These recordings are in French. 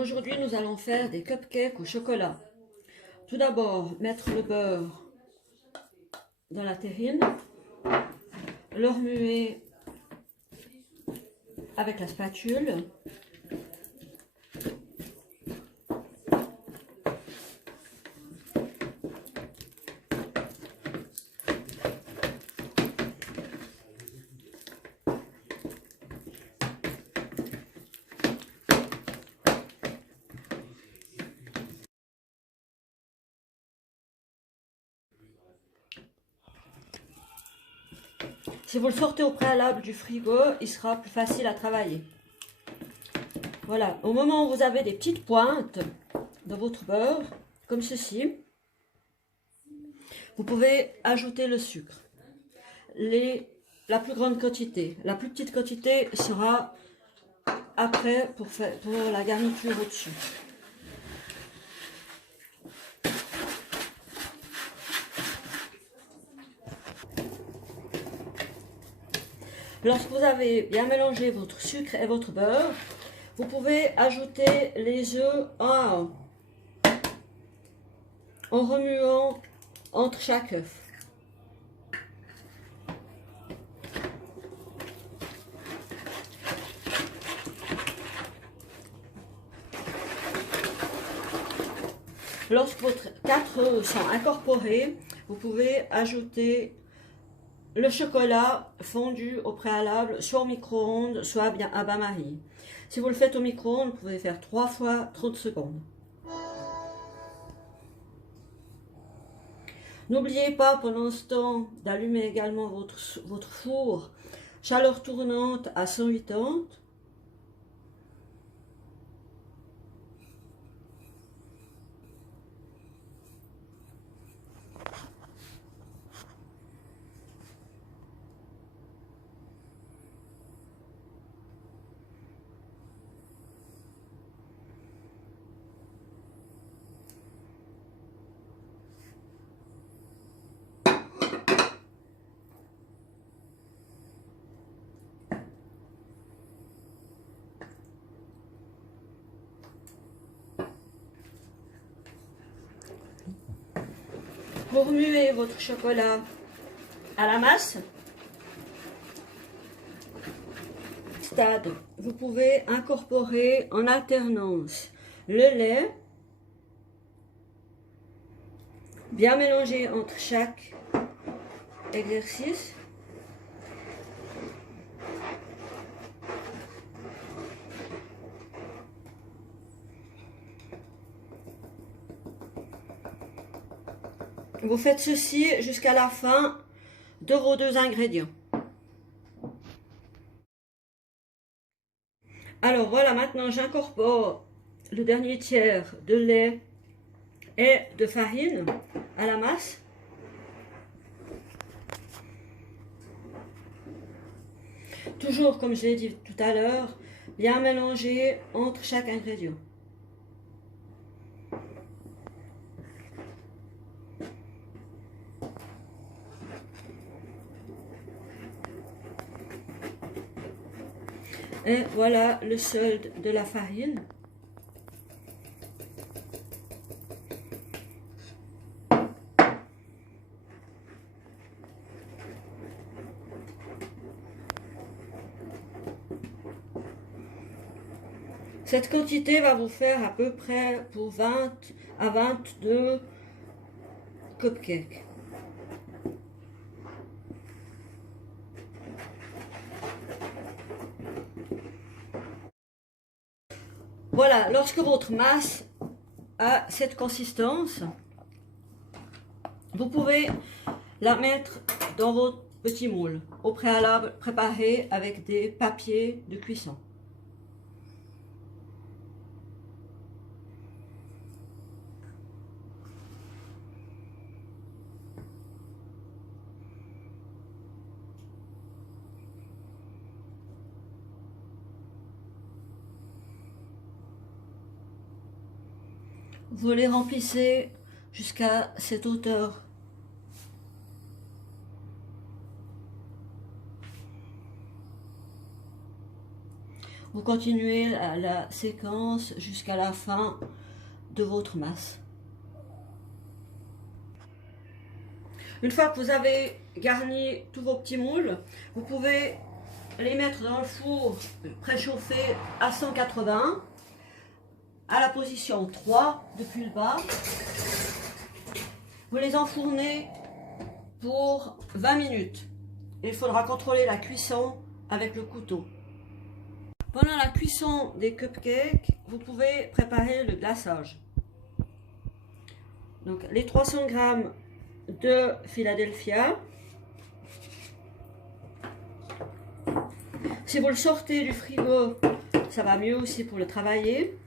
Aujourd'hui, nous allons faire des cupcakes au chocolat. Tout d'abord, mettre le beurre dans la terrine, le remuer avec la spatule. Si vous le sortez au préalable du frigo, il sera plus facile à travailler. Voilà, au moment où vous avez des petites pointes dans votre beurre, comme ceci, vous pouvez ajouter le sucre. La plus grande quantité. La plus petite quantité sera après pour la garniture au-dessus. Lorsque vous avez bien mélangé votre sucre et votre beurre, vous pouvez ajouter les œufs un à un, en remuant entre chaque œuf. Lorsque votre 4 œufs sont incorporés, vous pouvez ajouter le chocolat fondu au préalable, soit au micro-ondes, soit bien à bain-marie. Si vous le faites au micro-ondes, vous pouvez faire 3 fois 30 secondes. N'oubliez pas pendant ce temps d'allumer également votre four, chaleur tournante à 180. Vous remuez votre chocolat à la masse. Stade, vous pouvez incorporer en alternance le lait, bien mélanger entre chaque exercice. Vous faites ceci jusqu'à la fin de vos 2 ingrédients. Alors voilà, maintenant j'incorpore le dernier tiers de lait et de farine à la masse. Toujours comme je l'ai dit tout à l'heure, bien mélanger entre chaque ingrédient. Et voilà le solde de la farine. Cette quantité va vous faire à peu près pour 20 à 22 cupcakes. Voilà, lorsque votre masse a cette consistance, vous pouvez la mettre dans votre petit moule, au préalable préparé avec des papiers de cuisson. Vous les remplissez jusqu'à cette hauteur. Vous continuez la séquence jusqu'à la fin de votre masse. Une fois que vous avez garni tous vos petits moules, vous pouvez les mettre dans le four préchauffé à 180 à la position 3 depuis le bas. Vous les enfournez pour 20 minutes. Il faudra contrôler la cuisson avec le couteau. Pendant la cuisson des cupcakes, vous pouvez préparer le glaçage. Donc les 300 g de Philadelphia. Si vous le sortez du frigo, ça va mieux aussi pour le travailler.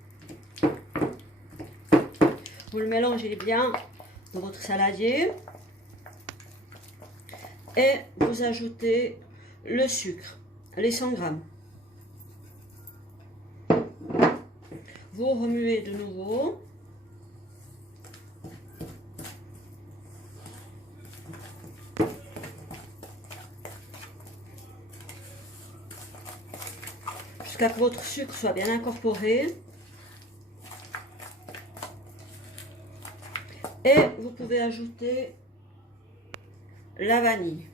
Vous le mélangez bien dans votre saladier et vous ajoutez le sucre, les 100 g. Vous remuez de nouveau. Jusqu'à ce que votre sucre soit bien incorporé. Et vous pouvez ajouter la vanille.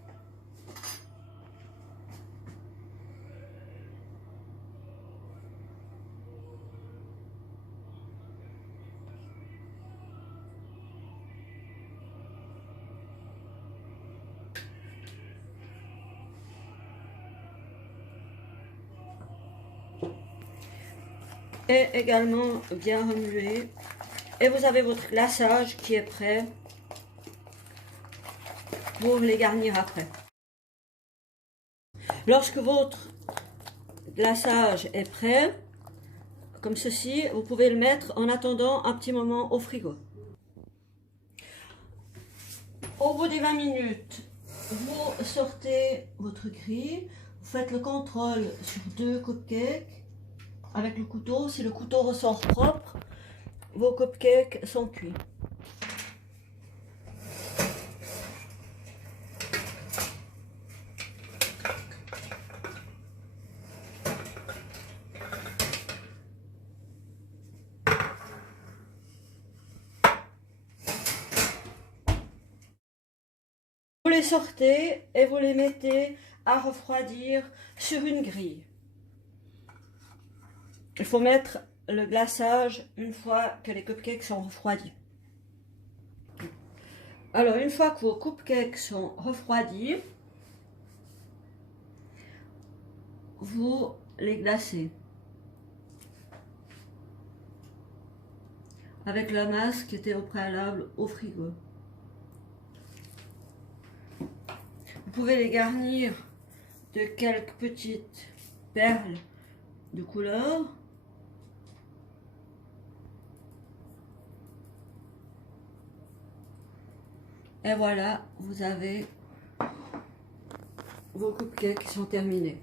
Et également bien remuer. Et vous avez votre glaçage qui est prêt pour les garnir après. Lorsque votre glaçage est prêt, comme ceci, vous pouvez le mettre en attendant un petit moment au frigo. Au bout des 20 minutes, vous sortez votre grille, vous faites le contrôle sur 2 cupcakes avec le couteau. Si le couteau ressort propre, vos cupcakes sont cuits. Vous les sortez et vous les mettez à refroidir sur une grille. Il faut mettre le glaçage une fois que les cupcakes sont refroidis. Alors, une fois que vos cupcakes sont refroidis, vous les glacez avec la masse qui était au préalable au frigo. Vous pouvez les garnir de quelques petites perles de couleur. Et voilà, vous avez vos cupcakes qui sont terminés.